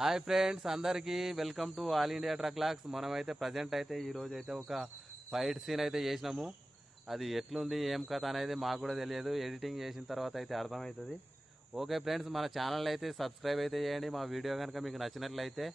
Hi friends, అందరికీ welcome to all India truck logs. మనమైతే present అయితే ఈరోజు అయితే ఒక ఫైట్ సీన్ అయితే చేసినాము. అది ఎట్లుంది ఏం కథ అనేది మాకు కూడా తెలియదు. ఎడిటింగ్ చేసిన తర్వాత అయితే అర్థమవుతుంది. ఓకే ఫ్రెండ్స్, మన ఛానల్ అయితే సబ్స్క్రైబ్ అయితే చేయండి. మా వీడియో కనుక మీకు నచ్చినట్లయితే